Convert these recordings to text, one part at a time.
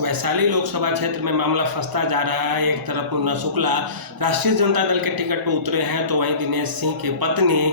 वैशाली लोकसभा क्षेत्र में मामला फंसता जा रहा है। एक तरफ मुन्ना शुक्ला राष्ट्रीय जनता दल के टिकट पर उतरे हैं, तो वहीं दिनेश सिंह की पत्नी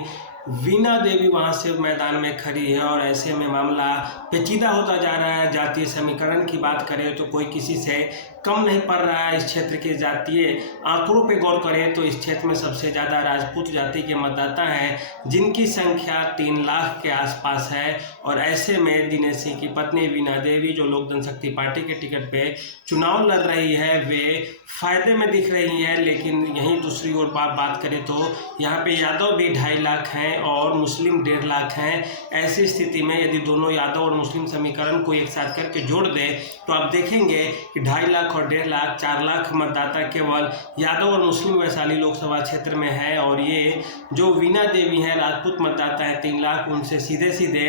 वीणा देवी वहां से मैदान में खड़ी है और ऐसे में मामला पेचीदा होता जा रहा है। जातीय समीकरण की बात करें तो कोई किसी से कम नहीं पड़ रहा है। इस क्षेत्र के जातीय आंकड़ों पे गौर करें तो इस क्षेत्र में सबसे ज़्यादा राजपूत जाति के मतदाता हैं, जिनकी संख्या 3 लाख के आसपास है। और ऐसे में दिनेश सिंह की पत्नी वीणा देवी, जो लोक जनशक्ति पार्टी के टिकट पे चुनाव लड़ रही है, वे फायदे में दिख रही है। लेकिन यहीं दूसरी ओर बात करें तो यहाँ पे यादव भी 2.5 लाख हैं और मुस्लिम 1.5 लाख हैं। ऐसी स्थिति में यदि दोनों यादव और मुस्लिम समीकरण को एक साथ करके जोड़ दें तो आप देखेंगे कि 2.5 लाख और 1.5 लाख 4 लाख मतदाता केवल यादव और मुस्लिम वैशाली लोकसभा क्षेत्र में है। और ये जो वीणा देवी हैं, राजपूत मतदाता हैं 3 लाख, उनसे सीधे सीधे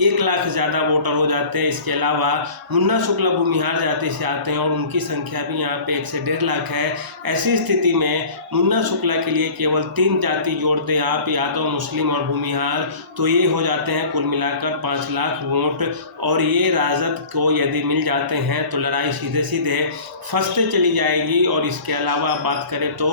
1 लाख ज़्यादा वोटर हो जाते हैं। इसके अलावा मुन्ना शुक्ला भूमिहार जाति से आते हैं और उनकी संख्या भी यहाँ पे 1 से 1.5 लाख है। ऐसी स्थिति में मुन्ना शुक्ला के लिए केवल 3 जाति जोड़ दें आप, यादव, मुस्लिम और भूमिहार, तो ये हो जाते हैं कुल मिलाकर 5 लाख वोट। और ये राजद को यदि मिल जाते हैं तो लड़ाई सीधे सीधे फंसते चली जाएगी। और इसके अलावा बात करें तो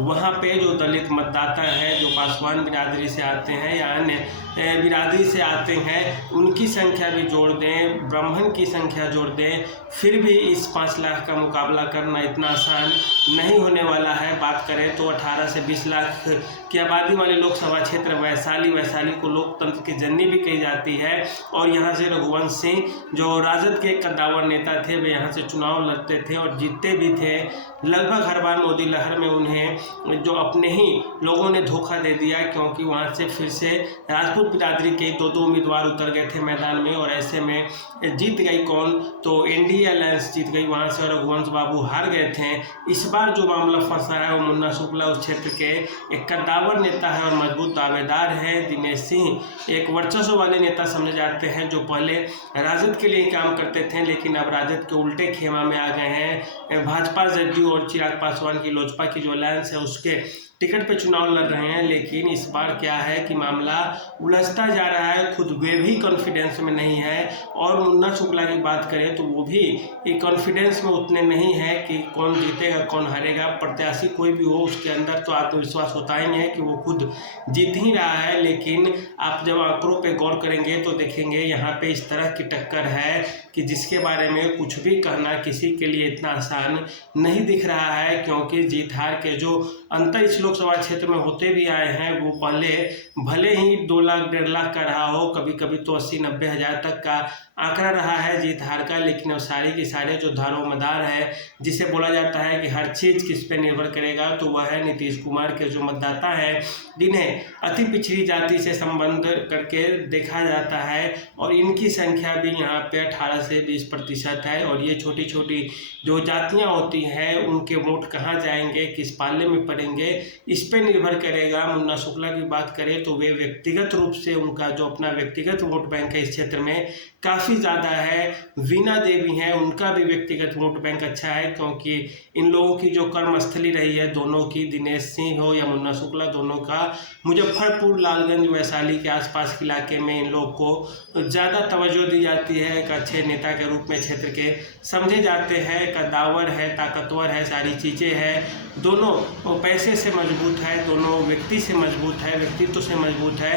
वहाँ पे जो दलित मतदाता हैं, जो पासवान बिरादरी से आते हैं या अन्य बिरादरी से आते हैं, उनकी संख्या भी जोड़ दें, ब्राह्मण की संख्या जोड़ दें, फिर भी इस 5 लाख का मुकाबला करना इतना आसान नहीं होने वाला है। बात करें तो 18 से 20 लाख की आबादी वाले लोकसभा क्षेत्र वैशाली को लोकतंत्र की जननी भी कही जाती है। और यहाँ से रघुवंश सिंह, जो राजद के कद्दावर नेता थे, वे यहाँ से चुनाव लड़ते थे और जीतते भी थे। लगभग हर बार मोदी लहर में उन्हें जो अपने ही लोगों ने धोखा दे दिया, क्योंकि वहाँ से फिर से राजपूत बिरादरी के 2 उम्मीदवार उतर गए थे मैदान में। और ऐसे में जीत गई कौन, तो एनडीए अलायंस जीत गई वहाँ से, रघुवंश बाबू हार गए थे। इस बार जो मामला फंसा है वो मुन्ना शुक्ला उस क्षेत्र के एक कद्दावर नेता है और मजबूत दावेदार है। दिनेश सिंह एक वर्चस्व वाले नेता समझे जाते हैं, जो पहले राजद के लिए काम करते थे, लेकिन अब राजद के उल्टे खेमा में आ गए हैं। भाजपा, जदयू और चिराग पासवान की लोजपा की जो अलायंस है उसके टिकट पे चुनाव लड़ रहे हैं। लेकिन इस बार क्या है कि मामला उलझता जा रहा है, खुद वे भी कॉन्फिडेंस में नहीं है। और मुन्ना शुक्ला की बात करें तो वो भी कॉन्फिडेंस में उतने नहीं है कि कौन जीतेगा कौन हारेगा। प्रत्याशी कोई भी हो, उसके अंदर तो आत्मविश्वास होता ही है कि वो खुद जीत ही रहा है। लेकिन आप जब आंकड़ों पे गौर करेंगे तो देखेंगे यहाँ पे इस तरह की टक्कर है कि जिसके बारे में कुछ भी कहना किसी के लिए इतना आसान नहीं दिख रहा है। क्योंकि जीत हार के जो अंतर इस लोकसभा क्षेत्र में होते भी आए हैं, वो पहले भले ही 2 लाख 1.5 लाख का रहा हो, कभी कभी तो 80-90 हज़ार तक का आंकड़ा रहा है जीत हार का। लेकिन अब सारे के सारे जो दारोमदार है, जिसे बोला जाता है कि हर चीज़ किस पे निर्भर करेगा, तो वह है नीतीश कुमार के जो मतदाता हैं, जिन्हें अति पिछड़ी जाति से संबंध करके देखा जाता है। और इनकी संख्या भी यहाँ पे 18 से 20% है। और ये छोटी छोटी जो जातियाँ होती हैं, उनके वोट कहाँ जाएंगे, किस पाले में पड़ेंगे, इस पे निर्भर करेगा। मुन्ना शुक्ला की बात करें तो वे व्यक्तिगत रूप से उनका जो अपना व्यक्तिगत वोट बैंक है इस क्षेत्र में काफ़ी ज़्यादा है। वीणा देवी हैं, उनका भी व्यक्तिगत वोट बैंक अच्छा है, क्योंकि इन लोगों की जो कर्मस्थली रही है दोनों की, दिनेश सिंह हो या मुन्ना शुक्ला, दोनों का मुजफ्फरपुर, लालगंज, वैशाली के आसपास के इलाके में इन लोग को ज़्यादा तवज्जो दी जाती है। एक अच्छे नेता के रूप में क्षेत्र के समझे जाते हैं। कद्दावर है, ताकतवर है, सारी चीज़ें हैं, दोनों पैसे से मजबूत है, दोनों व्यक्ति से मजबूत है, व्यक्तित्व से मजबूत है।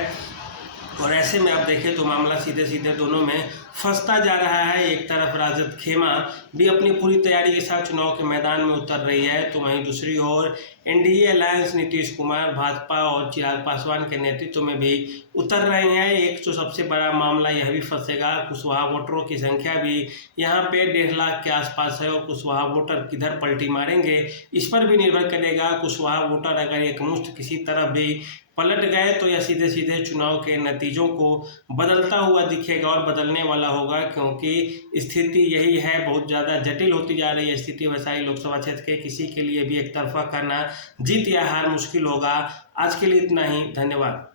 और ऐसे में आप देखें तो मामला सीधे सीधे दोनों में फंसता जा रहा है। एक तरफ राजद खेमा भी अपनी पूरी तैयारी के साथ चुनाव के मैदान में उतर रही है, तो वहीं दूसरी ओर एनडीए अलायंस नीतीश कुमार, भाजपा और चिराग पासवान के नेतृत्व में भी उतर रहे हैं। एक तो सबसे बड़ा मामला यह भी फंसेगा, कुशवाहा वोटरों की संख्या भी यहाँ पे 1.5 लाख के आसपास है, और कुशवाहा वोटर किधर पलटी मारेंगे इस पर भी निर्भर करेगा। कुशवाहा वोटर अगर एक मुश्त किसी तरफ भी पलट गए तो यह सीधे सीधे चुनाव के नतीजों को बदलता हुआ दिखेगा और बदलने वाला होगा। क्योंकि स्थिति यही है, बहुत ज़्यादा जटिल होती जा रही है स्थिति वैशाली लोकसभा क्षेत्र के। किसी के लिए भी एक तरफा करना जीत या हार मुश्किल होगा। आज के लिए इतना ही, धन्यवाद।